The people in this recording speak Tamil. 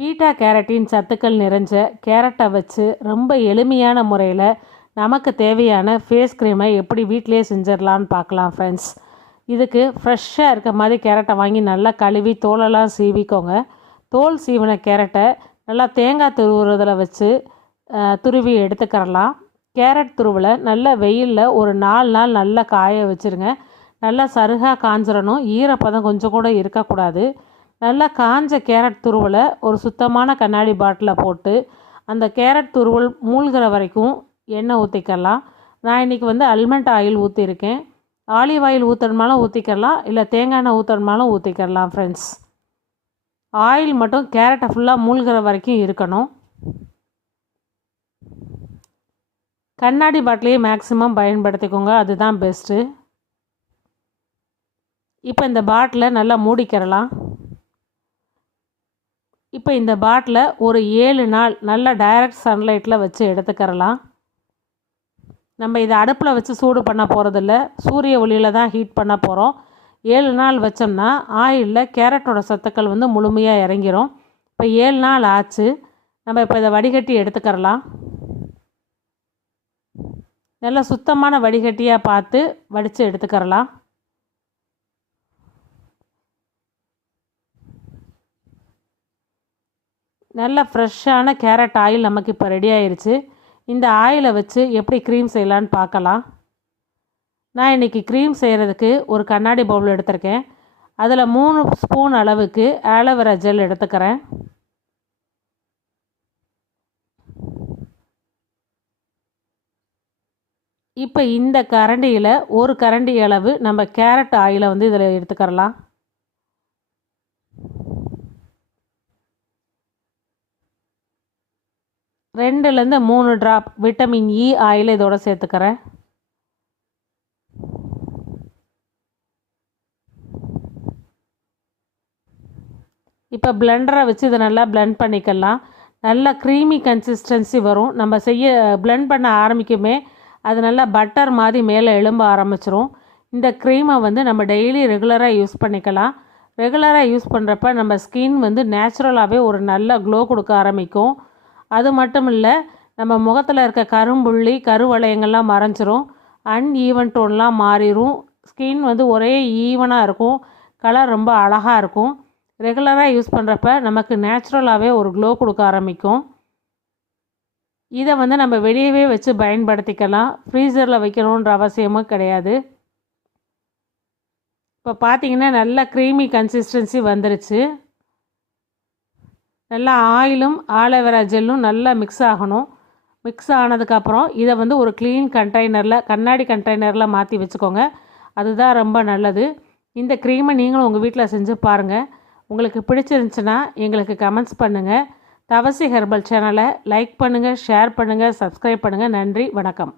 பீட்டா கேரட்டின் சத்துக்கள் நிறைஞ்ச கேரட்டை வச்சு ரொம்ப எளிமையான முறையில் நமக்கு தேவையான ஃபேஸ் க்ரீமை எப்படி வீட்டிலேயே செஞ்சிடலான்னு பார்க்கலாம் ஃப்ரெண்ட்ஸ் இதுக்கு ஃப்ரெஷ்ஷாக இருக்க மாதிரி கேரட்டை வாங்கி நல்லா கழுவி தோலெல்லாம் சீவிக்கோங்க. தோல் சீவின கேரட்டை நல்லா தேங்காய் துருவுறதில் வச்சு துருவி எடுத்துக்கிறலாம். கேரட் துருவில் நல்ல வெயிலில் ஒரு நாலு நாள் நல்லா காய வச்சுருங்க. நல்லா சருகாக காஞ்சிடணும் ஈரப்பதம் கொஞ்சம் கூட இருக்கக்கூடாது. நல்லா காஞ்ச கேரட் துருவலை ஒரு சுத்தமான கண்ணாடி பாட்டிலில் போட்டு அந்த கேரட் துருவல் மூழ்கிற வரைக்கும் எண்ணெய் ஊற்றிக்கலாம் நான் இன்றைக்கி வந்து அல்மண்ட் ஆயில் ஊற்றிருக்கேன் ஆலிவ் ஆயில் ஊற்றுறதுனாலும் ஊற்றிக்கலாம் இல்லை தேங்காய் எண்ணெய் ஊற்றுறதுனாலும் ஊற்றிக்கலாம் ஃப்ரெண்ட்ஸ் ஆயில் மட்டும் கேரட்டை ஃபுல்லாக மூழ்கிற வரைக்கும் இருக்கணும். கண்ணாடி பாட்டிலையே மேக்ஸிமம் பயன்படுத்திக்கோங்க அதுதான் பெஸ்ட்டு இப்போ இந்த பாட்டிலை நல்லா மூடிக்கிறலாம் இப்போ இந்த பாட்டிலை ஒரு ஏழு நாள் நல்லா டைரக்ட் சன்லைட்டில் வச்சு எடுத்துக்கிறலாம். நம்ம இதை அடுப்பில் வச்சு சூடு பண்ண போகிறதில்ல சூரிய ஒளியில் தான் ஹீட் பண்ண போகிறோம் ஏழு நாள் வச்சோம்னா ஆயிலில் கேரட்டோட சத்துக்கள் வந்து முழுமையாக இறங்கிரும். இப்போ ஏழு நாள் ஆச்சு. நம்ம இப்போ இதை வடிகட்டி எடுத்துக்கிறலாம். நல்லா சுத்தமான வடிகட்டியாக பார்த்து வடித்து எடுத்துக்கிறலாம். நல்ல ஃப்ரெஷ்ஷான கேரட் ஆயில் நமக்கு இப்போ ரெடி ஆயிடுச்சு இந்த ஆயிலை வச்சு எப்படி க்ரீம் செய்யலான்னு பார்க்கலாம். நான் இன்றைக்கி க்ரீம் செய்கிறதுக்கு ஒரு கண்ணாடி பவுல் எடுத்திருக்கேன். அதில் மூணு ஸ்பூன் அளவுக்கு ஆலோவேரா ஜெல் எடுத்துக்கிறேன். இப்போ இந்த கரண்டியில் ஒரு கரண்டி அளவு நம்ம கேரட் ஆயிலை வந்து இதில் எடுத்துக்கிறலாம். ரெண்டுலேருந்து மூணு ட்ராப் விட்டமின் இ ஆயில் இதோட சேர்த்துக்கிறேன். இப்போ பிளெண்டரை வச்சு இதை நல்லா பிளெண்ட் பண்ணிக்கலாம். நல்லா க்ரீமி கன்சிஸ்டன்சி வரும். நம்ம செய்ய பிளெண்ட் பண்ண ஆரம்பிக்குமே அது நல்லா பட்டர் மாதிரி மேலே எழும்ப ஆரம்பிச்சிரும். இந்த க்ரீமை வந்து நம்ம டெய்லி ரெகுலராக யூஸ் பண்ணிக்கலாம். ரெகுலராக யூஸ் பண்ணுறப்ப நம்ம ஸ்கின் வந்து நேச்சுரலாகவே ஒரு நல்ல க்ளோ கொடுக்க ஆரம்பிக்கும். அது மட்டும் இல்லை நம்ம முகத்தில் இருக்க கரும்புள்ளி கருவளையங்கள்லாம் மறைஞ்சிரும். அன்ஈவன் டோன்லாம் மாறிடும் ஸ்கின் வந்து ஒரே ஈவனாக இருக்கும். கலர் ரொம்ப அழகாக இருக்கும். ரெகுலராக யூஸ் பண்ணுறப்ப நமக்கு நேச்சுரலாகவே ஒரு க்ளோ கொடுக்க ஆரம்பிக்கும். இதை வந்து நம்ம வெளியவே வச்சு பயன்படுத்திக்கலாம். ஃப்ரீசரில் வைக்கணுன்ற அவசியமும் கிடையாது. இப்போ பார்த்தீங்கன்னா நல்லா க்ரீமி கன்சிஸ்டன்சி வந்துருச்சு. நல்லா ஆயிலும் ஆலோவேரா ஜெல்லும் நல்லா மிக்ஸ் ஆகணும். மிக்ஸ் ஆனதுக்கப்புறம் இதை வந்து ஒரு க்ளீன் கண்டெய்னரில் கண்ணாடி கண்டெய்னரில் மாற்றி வச்சுக்கோங்க. அதுதான் ரொம்ப நல்லது. இந்த க்ரீமை நீங்களும் உங்கள் வீட்டில் செஞ்சு பாருங்கள் உங்களுக்கு பிடிச்சிருந்துச்சுன்னா எங்களுக்கு கமெண்ட்ஸ் பண்ணுங்கள் தவசி ஹெர்பல் சேனலை லைக் பண்ணுங்கள் ஷேர் பண்ணுங்கள் சப்ஸ்கிரைப் பண்ணுங்கள் நன்றி வணக்கம்.